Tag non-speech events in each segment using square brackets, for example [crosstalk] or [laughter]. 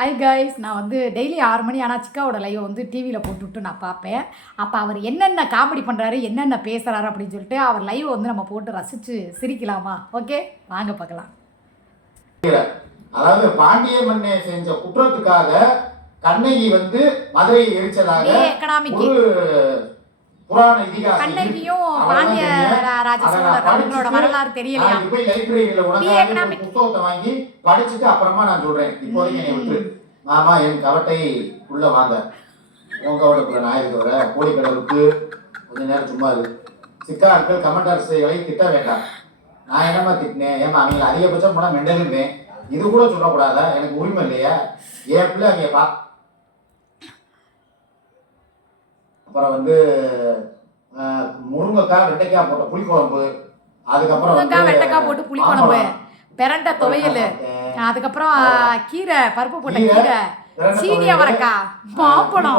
Hi guys நான் வந்து daily ஆறு மணி ஆனால் சிக்காவோட லைவை வந்து டிவியில் போட்டுவிட்டு நான் பார்ப்பேன். அப்போ அவர் என்னென்ன காமெடி பண்ணுறாரு என்னென்ன பேசுகிறாரு அப்படின்னு சொல்லிட்டு அவர் லைவை வந்து நம்ம போட்டு ரசித்து சிரிக்கலாமா? ஓகே வாங்க பார்க்கலாம். அதாவது பாண்டிய மன்னே செஞ்ச குற்றத்துக்காக கண்ணகி வந்து மதுரையை எரிச்சதாக ஒரு புராண இதிகாசம். கண்ணகியும் இருக்கு. பாண்டிய அவங்களோட வரலாறு தெரியலையா? போய் லைப்ரரியில உனக்காக. புத்தகத்தை வாங்கி படிச்சுட்டு அப்புறமா நான் சொல்றேன். இப்போதைக்கு என்னை விட்டு மாமா என் கவட்டை உள்ள வாங்க. உன் கவட்டுக்குள்ள நான் இருக்கிற வர கொஞ்ச நேரம் சும்மா இரு. சிக்கா ஆட்கள் கமெண்டர்ஸை திட்ட வேண்டாம். நான் என்னமா திட்டினேன்? ஏமா அவங்க அதிகபட்சம் போனால் மெண்டலுமே. இது கூட சொல்லக்கூடாதா? எனக்கு உரிமை இல்லையா? என் பிள்ளை அவங்க பா அப்புறம் வந்து முருங்கைக்காய் வெண்டைக்காய் போட்ட புளிக்குழம்பு அதுக்கப்புறம் முருங்கைக்காய் வெண்டைக்காய் போட்டு புளிக்குழம்பு. பெரண்ட துவையல். அதுக்கப்புறம் கீரை பருப்பு போட்ட கீரை, சீனி அவரைக்காய் அஹ், மாம்பழம்.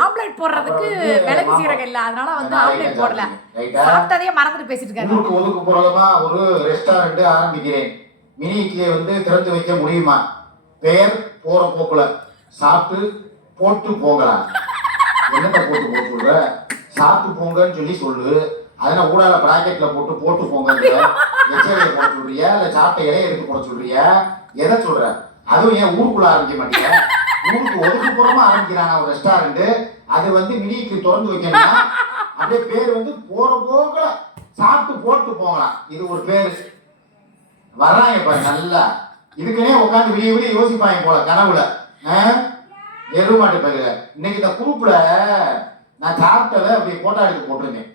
ஆம்லெட் போடுறதுக்கு மிளகு. சீரகம் இல்லை. அதனால வந்து ஆம்லெட் போடல? சாப்பிட்டதையே மறந்துட்டு பேசிட்டு இருக்காரு ஒதுக்கு புறமா ஒரு ரெஸ்டாரண்ட் ஆரம்பிக்கிறேன். மினி இட்லியை வந்து திறந்து வைக்க முடியுமா? பெயர் போற போக்குல. சாப்பிட்டு போட்டு போங்கலாம் என்னத்த போட்டு சொல்ற? சாப்பிட்டு போங்கன்னு சொல்லி சொல்லு. அதனால ஊடால பிராக்கெட்ல போட்டு போட்டு போங்க எச்சரிக்கை போட சொல்றியா? இல்ல சாப்பிட்ட இலையை எடுத்து போட சொல்றியா? எதை சொல்ற? அதுவும் ஏன் ஊருக்குள்ள ஆரம்பிக்க மாட்டீங்க? ஊருக்கு ஒதுக்குப்புறமா ஆரம்பிக்கிறாங்க ஒரு ரெஸ்டாரண்ட் அது வந்து மினிக்கு திறந்து வைக்கணும்னா அப்படியே பேர் வந்து போற போக்குல சாப்பிட்டு போட்டு போகலாம். இது ஒரு பேர். வர்றாங்க பாரு நல்லா. இதுக்குன்னே உட்காந்து விடிய விடிய யோசிப்பாங்க போல கனவுல. எருமாட்டு பயில இன்னைக்கு இந்த குரூப்ல நான் சாப்பிட்டதை அப்படி போட்டோ எடுத்து போட்டிருந்தேன்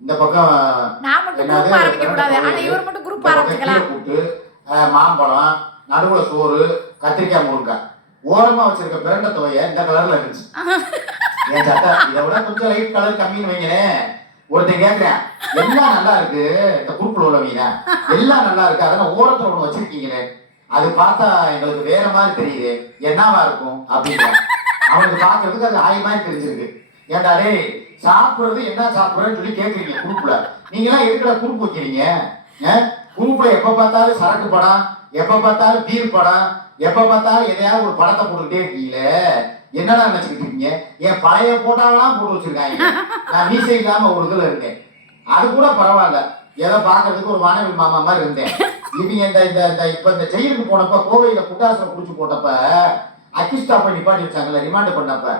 இந்த பக்கம் நான் மட்டும்? குரூப் ஆரம்பிக்க கூடாது ஆனா இவர் மட்டும் குரூப் கீரை கூட்டு மாம்பழம் நடுவுல சோறு கத்திரிக்காய் முருங்காய் ஓரமா வச்சிருக்க பிரண்டை துவைய இந்த கலர்ல இருந்துச்சு. [laughs] என் சட்டை இதை விட கொஞ்சம் லைட் கலர் கம்மின்னு வைங்களேன் ஒருத்தன் கேட்கிறேன் எல்லாம் நல்லா இருக்கு இந்த குரூப்ல உள்ளவங்க. எல்லாம் நல்லா இருக்கு அதெல்லாம் ஓரத்துல ஒண்ணு வச்சிருக்கீங்களே. அது பார்த்தா எங்களுக்கு வேற மாதிரி தெரியுது. என்னவா இருக்கும்? அப்படின்னு அவனுக்கு பார்க்கறதுக்கு அது ஆய் மாதிரி தெரிஞ்சிருக்கு. ஏன்டா டேய் சாப்பிடுறது என்ன சாப்பிடுறேன்னு சொல்லி கேட்குறீங்க குரூப்ல நீங்களாம் எல்லாம் எதுக்குடா குரூப் வைக்கிறீங்க? குரூப்ல எப்ப பார்த்தாலும் சரக்கு படம் எப்ப பார்த்தாலும் பீர் படம் எப்ப பார்த்தாலும் எதையாவது ஒரு படத்தை போட்டுக்கிட்டே இருக்கீங்களே. என்னடா நினைச்சுக்கிட்டு இருக்கீங்க? என் பழைய போட்டாலாம் போட்டு வச்சிருக்காங்க. நான் மீசை இல்லாம ஒரு இதுல இருந்தேன் அது கூட பரவாயில்ல. ஏதோ பாக்குறதுக்கு ஒரு வானவில் மாமா மாதிரி இருந்தேன். இவங்க இந்த இந்த இந்த இப்ப இந்த ஜெயிலுக்கு போனப்ப கோவையில புட்டாசம் குடிச்சு போட்டப்ப அக்கிஸ்டா போய் நிப்பாட்டி வச்சாங்கல்ல ரிமாண்ட் பண்ணப்ப.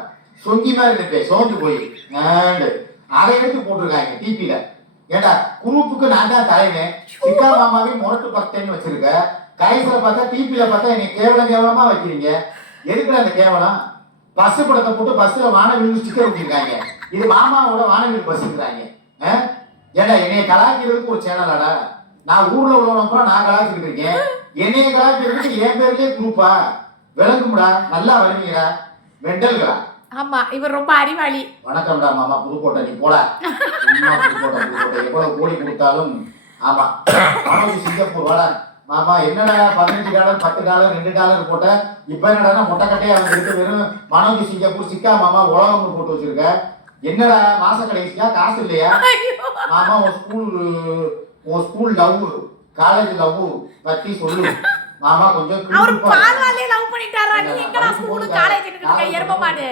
சொங்கி மாதிரி இருப்பேன் சோர்ந்து போய் அதை எடுத்து போட்டிருக்காங்க டிபியில ஏண்டா குரூப்புக்கு நான் தான் தலைவன் சிக்கா மாமாவையும் முரட்டு பக்தன்னு வச்சிருக்க. கடைசியில பார்த்தா டிபியில பார்த்தா என்னை கேவலம் கேவலமா வைக்கிறீங்க. எதுக்குடா அந்த கேவலம்? பஸ் படத்தை போட்டு பஸ்ல வானவில் ஸ்டிக்கர் ஒட்டிருக்காங்க இது மாமாவோட வானவில் பஸ்ங்கிறாங்க ஏடா என்னைய கலாய்க்கிறதுக்கு ஒரு சேனலாடா நான் ஊர்ல உள்ளவன கூட நான் கலாய்ச்சிட்டு இருக்கேன். என்னைய கலாய்க்கிறதுக்கு என் பேர்லயே குரூப்பா விளங்கும்டா நல்லா விளங்குகிறா மெண்டல்களா? ஆமா இவர் ரொம்ப அறிவாளி. வணக்கம்டா மாமா புதுக்கோட்டை நீ சும்மா புதுக்கோட்டை புதுக்கோட்டை. எவ்வளவு கோடி கொடுத்தாலும் ஆமா. சிங்கப்பூர் வாடா. மாமா என்னடா பதினஞ்சு டாலர் பத்து டாலர் ரெண்டு டாலர் போட்ட? இப்ப என்னடா மொட்டைக்கட்டையா வந்துருக்கு வெறும் மனோஜ் சிங்கப்பூர் சிக்கா மாமா உலகம்னு போட்டு வச்சிருக்க. என்னடா மாச கடைசியா? காசு இல்லையா? மாமா உன் ஸ்கூல் உன் ஸ்கூல் லவ் காலேஜ் லவ் பத்தி சொல்லு. மாமா கொஞ்சம் அவர். பால்வாடியே லவ் பண்ணிட்டாரா? நீ எங்கடா ஸ்கூலு காலேஜ் இருக்க? எரும மாடு.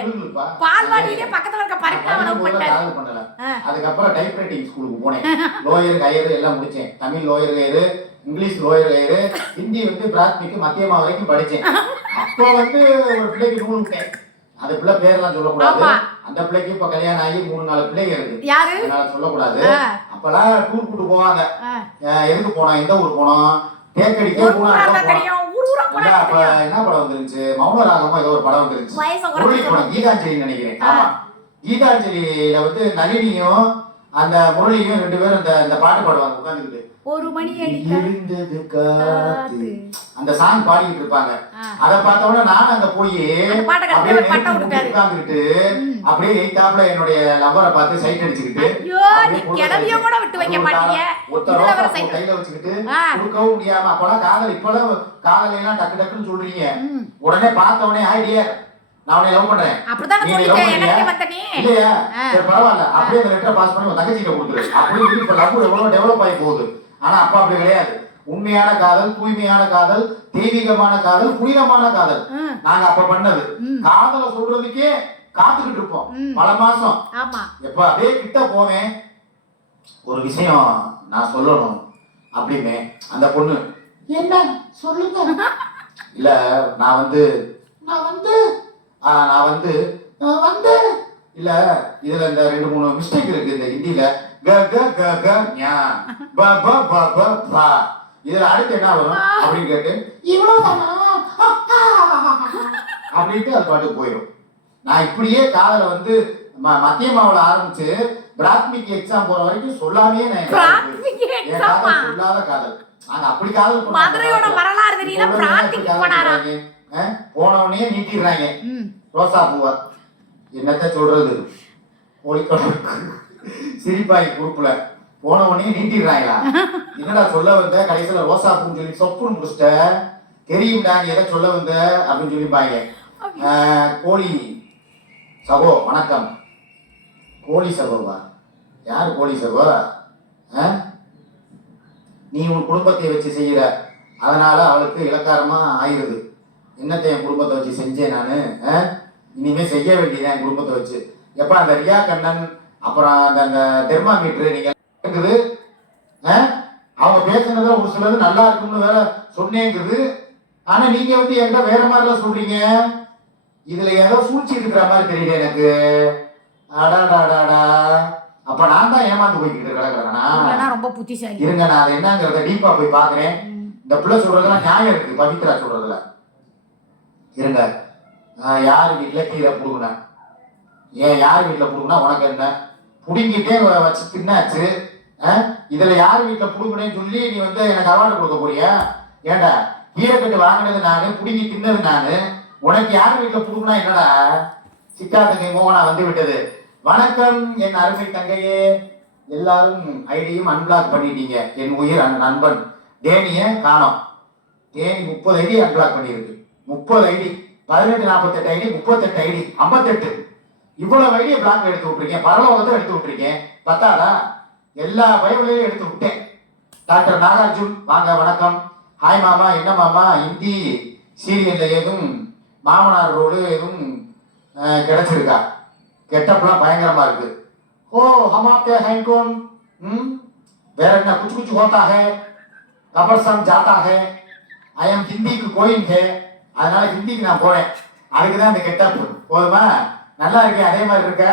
பால்வாடியிலே பக்கத்துல இருக்க பரிக்கா நான் லவ் காதல் பண்ணல. ஆ. அதுக்கப்புறம் டைப்ரைட்டிங் ஸ்கூலுக்கு போனேன். லோயர் ஹையர் எல்லாம் முடிச்சேன். Tamil lower higher English lower higher Hindi வந்து பிராத்மிக்கு மத்தியமா வரைக்கும் படிச்சேன். அப்போ வந்து ஒரு பிள்ளைக்கு நூல் விட்டேன். அந்த பிள்ளை பேர்லாம் சொல்லக்கூடாது. அந்த பிள்ளைக்கு இப்ப கல்யாணம் ஆகி மூணு நாலு பிள்ளைங்க இருக்கு. யாரு? அதனால சொல்லக்கூடாது. அப்பெல்லாம் டூர் கூட்டு போவாங்க. எதுக்கு போனோம்? எந்த ஊர் போனோம்? தேக்கடிக்க என்ன படம் வந்துருச்சு மௌன ராகமா ஏதோ ஒரு படம் வந்துருச்சு வயசை முரளி குறைச்சு படம் கீதாஞ்சலி நினைக்கிறேன். ஆமா. கீதாஞ்சலியில வந்து நளினியும் அந்த முரளியும் ரெண்டு பேரும் இந்த இந்த பாட்டு பாடுவாங்க உட்காந்துக்கிட்டு ஒரு மணி எழுந்தது காத்து. அந்த சாங் பாடிக்கிட்டு இருப்பாங்க. அத பார்த்த உடனே நானும் அங்க போய் அந்த அப்படியே ம். அப்படியே எய்தாப்புல என்னுடைய லவ்வரை பார்த்து சைட் அடிச்சுக்கிட்டு கிளவிய கூட விட்டு வைக்க மாட்டீங்க கையில வச்சுக்கிட்டு. கொடுக்கவும் முடியாம அப்பெல்லாம் காதல் இப்பெல்லாம் காதல் எல்லாம் டக்கு டக்குன்னு சொல்றீங்க. உடனே பார்த்த உடனே டியர் நான் லவ் பண்றேன். அப்படிதான் சொல்லிட்டேன். எனக்கு? வந்த நீ இல்லையா. சரி பரவாயில்ல. அப்படியே அந்த லெட்டரை பாஸ் பண்ணி உன் தங்கச்சிட்ட கொடுத்துரு. சொல்லி. இப்ப லவ் எவ்வளவு டெவலப் ஆகி போகுது. ஆனா அப்பா அப்படி கிடையாது. உண்மையான காதல் தூய்மையான காதல் தெய்வீகமான காதல் புனிதமான காதல். நாங்க அப்ப பண்ணது. காதலை சொல்றதுக்கே காத்துக்கிட்டு இருப்போம். பல மாசம். ஆமா. எப்ப அப்படியே கிட்ட போவேன். ஒரு விஷயம் நான் சொல்லணும் அப்படின்னு. அந்த பொண்ணு என்ன? சொல்லுங்க. [laughs] இல்ல நான் வந்து நான் வந்து நான் வந்து நான் வந்து இல்ல இதுல இந்த ரெண்டு மூணு மிஸ்டேக் இருக்கு இந்த ஹிந்தில க க க க ஞா ப ப ப ப ப. இதுல அடுத்து என்ன வரும்? அப்படின்னு கேட்டு இவ்வளவுதானா அப்படின்ட்டு அது பாட்டுக்கு போயிடும். நான் இப்படியே காதல வந்து மத்திய மாவுல ஆரம்பிச்சு பிராத்மிக் எக்ஸாம் போற வரைக்கும் சொல்லாமே நான் சொல்லாத காதல். நாங்க அப்படி காதல். மதுரையோட வரலாறு தெரியல. காதல் போனாரா? போனவனே நீட்டிடுறாங்க. ரோசா பூவா. என்னத்த சொல்றது? ஒளிக்கொண்டு சிரிப்பாய் குரூப்ல போனவனே நீட்டிடுறாங்களா? என்னடா சொல்ல வந்த? கடைசியில ரோசா பூன்னு சொல்லி சொப்புன்னு முடிச்சிட்ட. தெரியும்டா நீ எதை சொல்ல வந்த? அப்படின்னு சொல்லிப்பாங்க. கோழி சகோ வணக்கம். கோழி சகோவா? யார் கோழி சகோ? நீ உன் குடும்பத்தை வச்சு செய்யற அதனால அவளுக்கு இலக்காரமா ஆயிருது என்னத்தை என் குடும்பத்தை வச்சு செஞ்சேன் நானு? இனிமே செய்ய வேண்டியது என் குடும்பத்தை வச்சு. எப்ப அந்த ரியா கண்ணன் அப்புறம் அந்த அந்த தெர்மாமீட்டர் நீங்க இருக்குது? அவங்க பேசுனதுல ஒரு சிலது நல்லா இருக்கும்னு வேற சொன்னேங்குது. ஆனா நீங்க வந்து என்கிட்ட வேற மாதிரிலாம் சொல்றீங்க. இதுல ஏதோ சூழ்ச்சி இருக்கிற மாதிரி தெரியல எனக்கு. அடாடாடாடா அப்ப நான் தான் ஏமாந்து போய்கிட்டு கிடக்குறேனா ரொம்ப புத்திசாலி. இருங்க நான் என்னங்கிறத டீப்பா போய் பாக்குறேன். இந்த பிள்ளை சொல்றதுலாம் நியாயம் இருக்கு பவித்ரா சொல்றதுல. இருங்க. யார் வீட்டில் கீரை பிடுங்கினேன்? ஏன் யார் வீட்டில் பிடுங்கினா உனக்கு என்ன? பிடுங்கிட்டே வச்சு தின்னாச்சு. இதில் யார் வீட்டில் பிடுங்கினேன்னு சொல்லி நீ வந்து எனக்கு அவார்டு கொடுக்க போறியா? ஏன்டா கீரை கட்டு வாங்கினது நான் பிடுங்கி தின்னது நான். உனக்கு யார் வீட்டில் பிடுங்கினா என்னடா? சிக்கா தங்கை மோகனா வந்து விட்டது. வணக்கம் என் அருமை தங்கையே. எல்லாரும் ஐடியும் அன்பிளாக் பண்ணிட்டீங்க. என் உயிர் அண்ணன் நண்பன். தேனிய காணோம். தேனி முப்பது ஐடி அன்பிளாக் பண்ணியிருக்கு. முப்பது ஐடி பதினெட்டு நாற்பத்தெட்டு ஐடி முப்பத்தெட்டு ஐடி ஐம்பத்தெட்டு. இவ்வளவு ஐடியை பிளாக் எடுத்து விட்டுருக்கேன். பரலோகத்தை எடுத்து விட்டுருக்கேன். பத்தாதா? எல்லா பைபிளையும் எடுத்து விட்டேன். டாக்டர் நாகார்ஜுன் வாங்க வணக்கம். ஹாய் மாமா. என்ன மாமா? இந்தி சீரியலில் எதுவும் மாமனார் ரோடு எதுவும் கிடைச்சிருக்கா? கெட்டப்லாம் பயங்கரமாக இருக்குது ஓ ஹமாப்தே ஹைன்கோன் ம்? வேற என்ன குச்சு குச்சு ஹோத்தா ஹே? கபர்சம் ஜாத்தா ஹே? ஐ எம் ஹிந்திக்கு கோயிங் ஹே? அதனால ஹிந்திக்கு நான் போனேன் அதுக்கு தான் இந்த கெட்டப். போதுமா? நல்லா இருக்கேன் அதே மாதிரி இருக்க?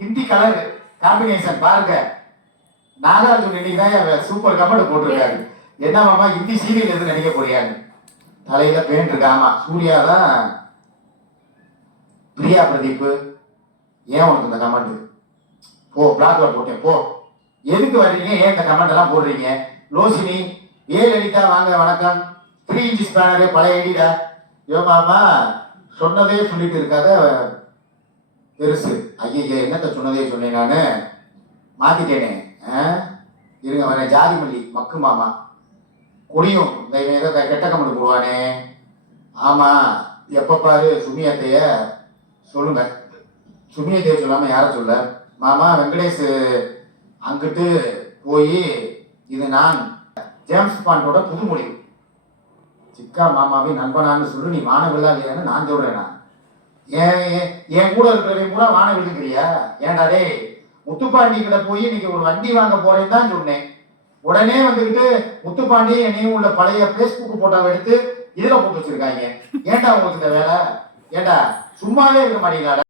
ஹிந்தி கலர் காம்பினேஷன் பாருங்க. நாகார்ஜுன் இன்னைக்கு தான் சூப்பர் கமெண்ட் போட்டிருக்காரு. என்ன மாமா ஹிந்தி சீரியல் எதுவும் நடிக்க போறியாரு தலையில பெயிண்ட் இருக்கு. ஆமா சூர்யா தான். பிரியா பிரதீப் ஏன் உனக்கு இந்த கமெண்ட் போ பிளாக்ல போட்டேன். போ. எதுக்கு வர்றீங்க? ஏன் இந்த கமெண்ட் எல்லாம் போடுறீங்க? லோசினி ஏ லலிதா வாங்க வணக்கம். த்ரீ இன்ச் ஸ்பேனரு பழைய ஐடிடா ஐயோ மாமா சொன்னதே சொல்லிட்டு இருக்காத பெருசு. ஐயா என்னத்த சொன்னதே சொன்னேன் நான்? மாத்திட்டேனே ஆ? இருங்க வரேன் ஜாதி மல்லி மக்கு மாமா. குடியும் இந்த ஏதோ கெட்ட கமெண்ட் போடுவானே. ஆமா எப்ப பாரு சுமியத்தைய சொல்லுங்க. சுமியத்தைய சொல்லாம யார சொல்ல? மாமா வெங்கடேஷ் அங்கிட்டு போய் இது நான் ஜேம்ஸ் பாண்டோட புதுமொழி சிக்கா மாமாவே நண்பனான்னு சொல்லு நீ வானவில்லா இல்லையான்னு நான் சொல்றேனா ஏன் ஏன் என் கூட இருக்கிறவங்க கூட வானவில்லுங்கிறியா ஏன்டா டேய் முத்துப்பாண்டி கிட்ட போய் இன்னைக்கு ஒரு வண்டி வாங்க போறேன்னு தான் சொன்னேன். உடனே வந்துக்கிட்டு முத்துப்பாண்டி என்னையும் உள்ள பழைய பேஸ்புக் போட்டோவை எடுத்து இதுல போட்டு வச்சிருக்காங்க. ஏன்டா உங்களுக்கு இந்த வேலை? ஏன்டா சும்மாவே இருக்க மாட்டீங்களா